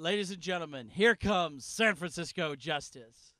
Ladies and gentlemen, here comes San Francisco Justice.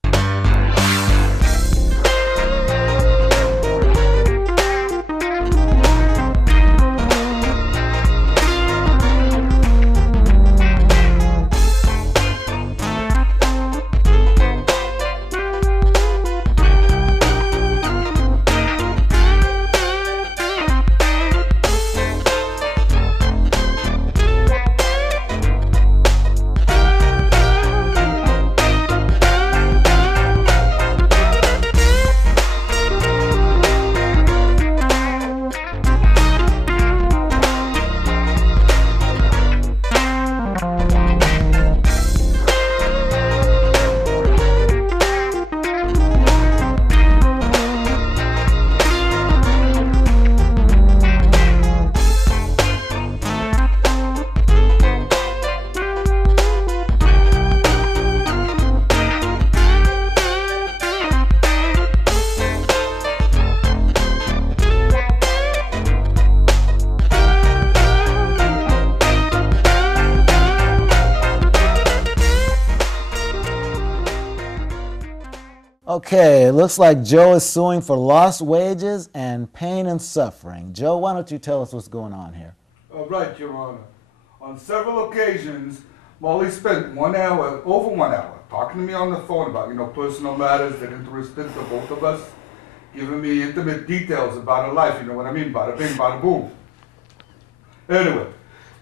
Okay, it looks like Joe is suing for lost wages and pain and suffering. Joe, why don't you tell us what's going on here? Right, Your Honor. On several occasions, Molly spent over 1 hour, talking to me on the phone about, personal matters that interested the both of us, giving me intimate details about her life, you know what I mean? Bada bing, bada boom. Anyway,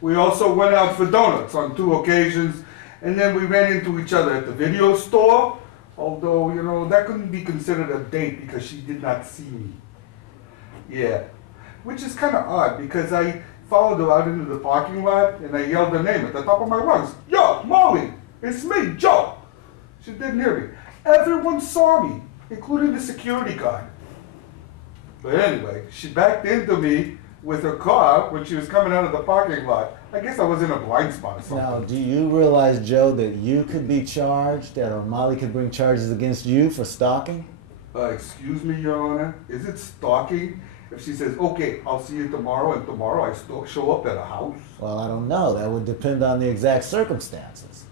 we also went out for donuts on 2 occasions, and then we ran into each other at the video store. Although, that couldn't be considered a date because she did not see me. Yeah. Which is kind of odd because I followed her out into the parking lot and I yelled her name at the top of my lungs. Yo, Molly, it's me, Joe. She didn't hear me. Everyone saw me, including the security guard. But anyway, she backed into me with her car when she was coming out of the parking lot. I guess I was in a blind spot or something. Now, do you realize, Joe, that you could be charged, or Molly could bring charges against you for stalking? Excuse me, Your Honor, is it stalking if she says, okay, I'll see you tomorrow, and tomorrow I show up at a house? Well, I don't know. That would depend on the exact circumstances.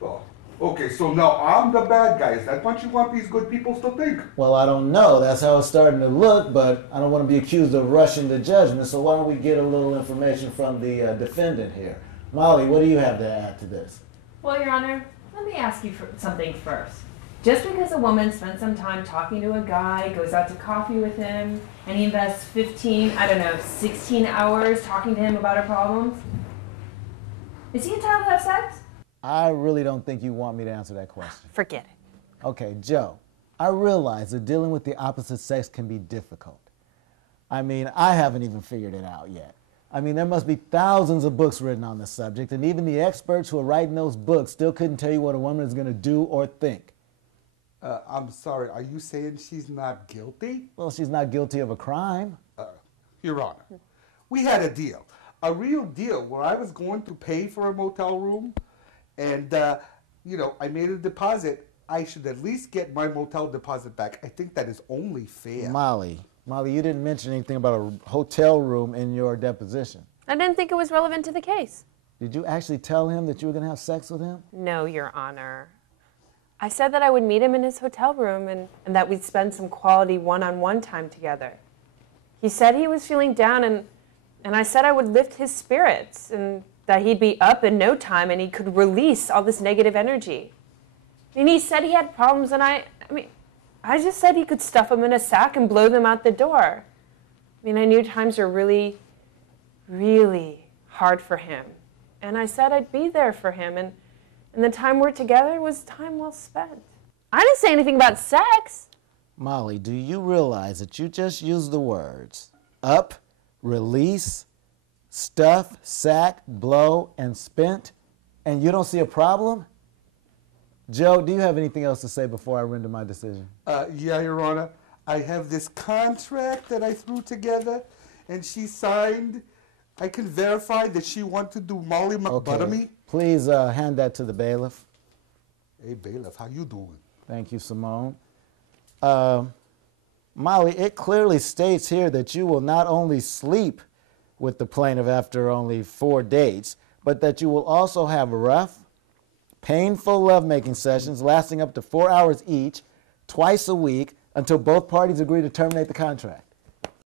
Well, okay, so now I'm the bad guy. Is that what you want these good people to think? Well, I don't know. That's how it's starting to look, but I don't want to be accused of rushing to judgment, so why don't we get a little information from the defendant here. Molly, what do you have to add to this? Well, Your Honor, let me ask you something first. Just because a woman spends some time talking to a guy, goes out to coffee with him, and he invests 16 hours talking to him about her problems, is he entitled to have sex? I really don't think you want me to answer that question. Forget it. Okay, Joe, I realize that dealing with the opposite sex can be difficult. I mean, I haven't even figured it out yet. I mean, there must be thousands of books written on the subject, and even the experts who are writing those books still couldn't tell you what a woman is going to do or think. I'm sorry, are you saying she's not guilty? Well, she's not guilty of a crime. Your Honor, we had a deal. A real deal where I was going to pay for a motel room, and, I made a deposit. I should at least get my motel deposit back. I think that is only fair. Molly, you didn't mention anything about a hotel room in your deposition. I didn't think it was relevant to the case. Did you actually tell him that you were going to have sex with him? No, Your Honor. I said that I would meet him in his hotel room and that we'd spend some quality one-on-one time together. He said he was feeling down, and I said I would lift his spirits and that he'd be up in no time and he could release all this negative energy. And he said he had problems, and I just said he could stuff them in a sack and blow them out the door. I knew times were really, really hard for him. And I said I'd be there for him, and the time we're together was time well spent. I didn't say anything about sex. Molly, do you realize that you just used the words up, release, stuff, sack, blow, and spent, and you don't see a problem? Joe, do you have anything else to say before I render my decision? Yeah, Your Honor. I have this contract that I threw together, and she signed. I can verify that she wanted to do Molly McButtermy. Okay. Please hand that to the bailiff. Hey, bailiff, how you doing? Thank you, Simone. Molly, it clearly states here that you will not only sleep with the plaintiff after only 4 dates, but that you will also have rough, painful lovemaking sessions lasting up to 4 hours each, twice a week, until both parties agree to terminate the contract.